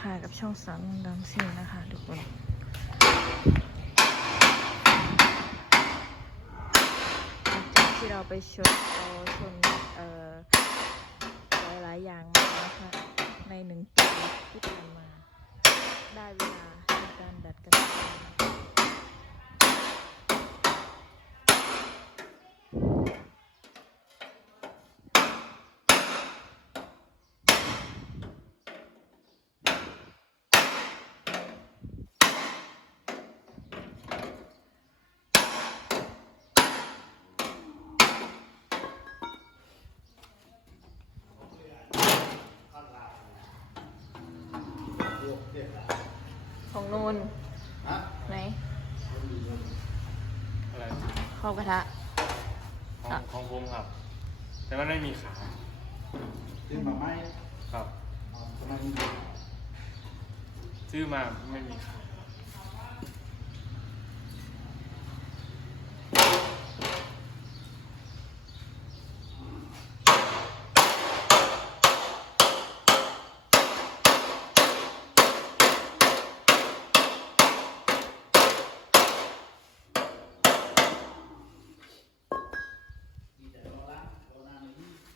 ค่ะกับช่องสามดังซิ่งนะคะทุกคนหลังจากที่เราไปชนเอาชนเอ่อหลายๆอย่างมานะคะในหนึ่งปีที่ผ่านมา ได้เวลาในการดัดกันชน ของนูนไหนอะไรเข้ากระทะ ของของผมครับ แต่มันไม่มีขาซื้อมาไหมครับเอาทำไมมีซื้อมาไม่มีขา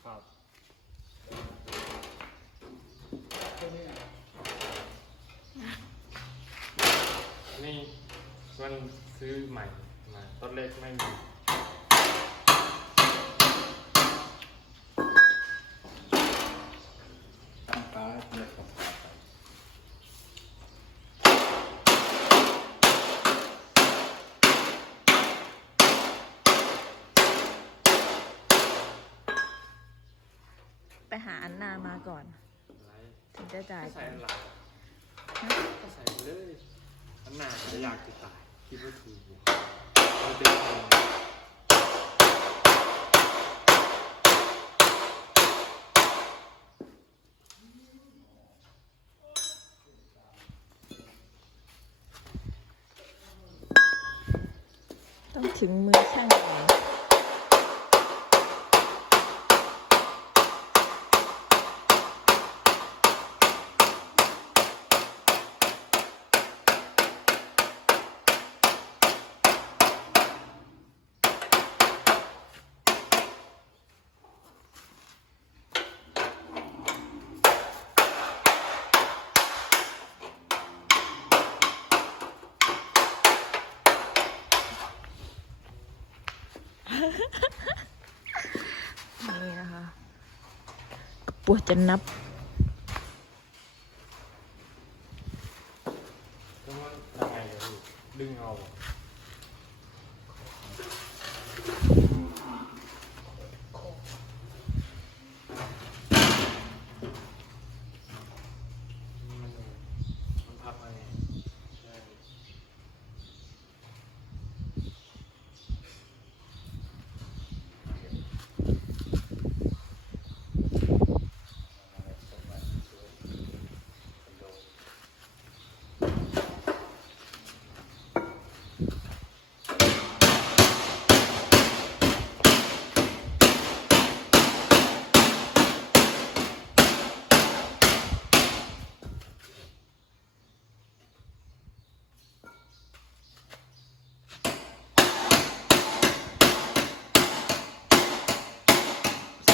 ครับ นี่ มันซื้อใหม่มาต้นเล็กไม่มีตั้งปลาเลือกกับปลาไปไปหาอันนามาก่อนอะไรถึงจะจ่ายก็ใส่อันหลังก็ใส่ไปเลยอันหนาจะอยากจะตาย คิดว่าถูกมันเป็นทองต้องถึงมือช่างก่อนนี่นะคะ ปวดจะนับ แล้วมันยังไงอะพี่ดึงเอาอะมันมันพับมาไงใช่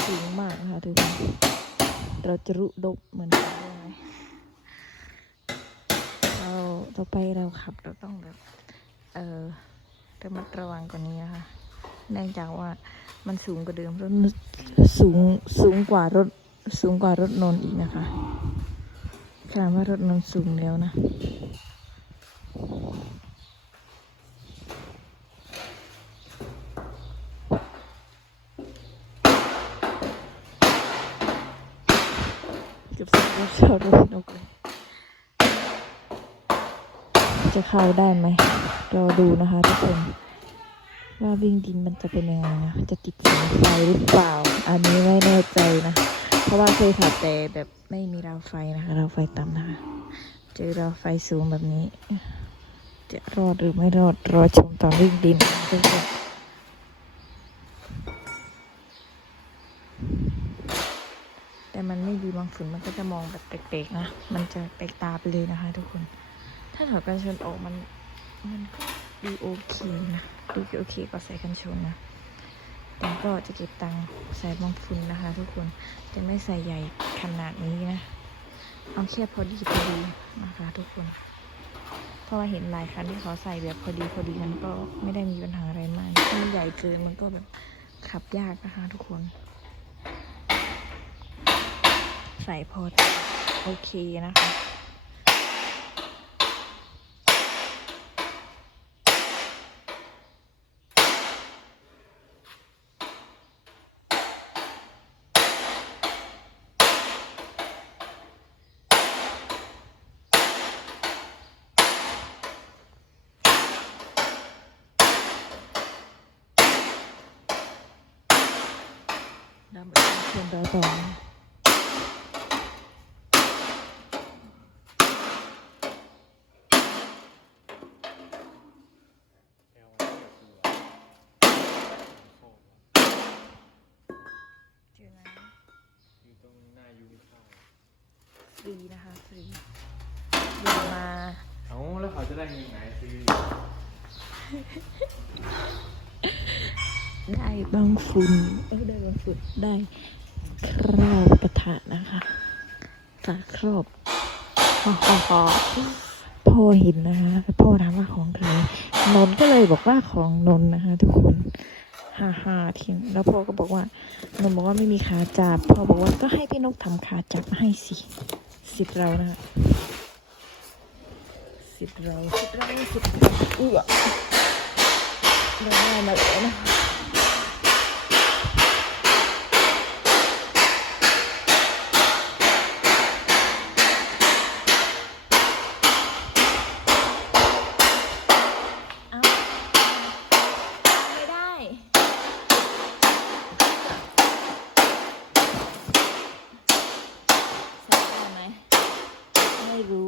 สูงมากนะคะทุกคน เราจะรุดบเหมือนกันเลยเราต่อไปเราขับเราต้องแบบเออระมัดระวังกว่านี้นะคะเนื่องจากว่ามันสูงกว่าเดิมรถสูงสูงกว่ารถสูงกว่ารถนนอีกนะคะขนาดว่ารถนนสูงแล้วนะ เก็บสักรถชอบรถนกเลย จะเข้าได้ไหมเรอดูนะคะทุกคนว่าวิ่งดินมันจะเป็นยังไงนะจะติดสายไฟหรือเปล่า อันนี้ไม่แน่ใจนะ เพราะว่าเคยขับแต่แบบไม่มีราวไฟนะคะราวไฟต่ำนะคะ เจอราวไฟสูงแบบนี้ จะรอดหรือไม่รอดรอชมตอนวิ่งดินทุกคนแต่มันไม่ดีมั้งฝุ่นมันก็จะมองแบบแปลกๆนะ มันจะแปลกตาไปเลยนะคะทุกคน ถ้าถอดกันชนออกมันมันก็ดูโอเคนะดูโอเคกว่าใส่กันชนนะแต่ก็จะเก็บตังค์ใส่บางฝุ่นนะคะ ทุกคนจะไม่ใส่ใหญ่ขนาดนี้นะเอาแค่พอดีพอดีนะคะ ทุกคน เพราะว่าเห็นหลายคันที่เขาใส่แบบพอดีพอดีมันก็ไม่ได้มีปัญหาอะไรมากถ้าใหญ่เกินมันก็แบบขับยากนะคะ ทุกคน ใส่พอโอเคนะคะ ดำเป็นเชิงดาวต่อแอลเนี่ไหนอยู่ตรงหน้ายูนิคอฟรีนะคะฟรีอย่ามาเอ้าแล้วเขาจะได้เงินไหนซื้อ ได้บางฝุ่นเออได้บางฝุ่นได้ครอบกระทะนะคะฝาครอบฮ่าฮ่าพ่อเห็นนะคะพ่อถามว่าของใครนนท์ก็เลยบอกว่าของนนท์นะคะ ทุกคนฮ่าฮ่าทีแล้วพ่อก็บอกว่านนท์บอกว่าไม่มีขาจับพ่อบอกว่าก็ให้พี่นกทำขาจับให้สิสิบเรานะคะสิบเราสิบเราสิบเราอือเราได้มาแล้วนะ เอาไม่ได้ ใส่ได้ไหม ไม่รู้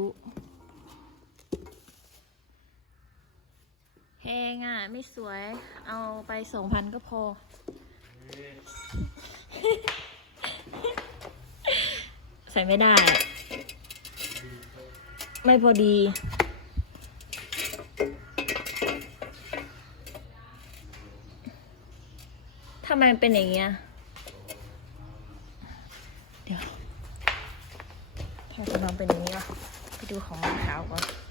แพงอะ ไม่สวย เอาไปสองพันก็พอ ใส่ไม่ได้ ไม่พอดี ทำไมเป็นอย่างเงี้ย เดี๋ยวถ้าจะนอนเป็นอย่างนี้วะ ไปดูของรองเท้าก่อนก็เจอคนฝากกดไลค์กดแชร์ให้กับช่องสองเรื่อน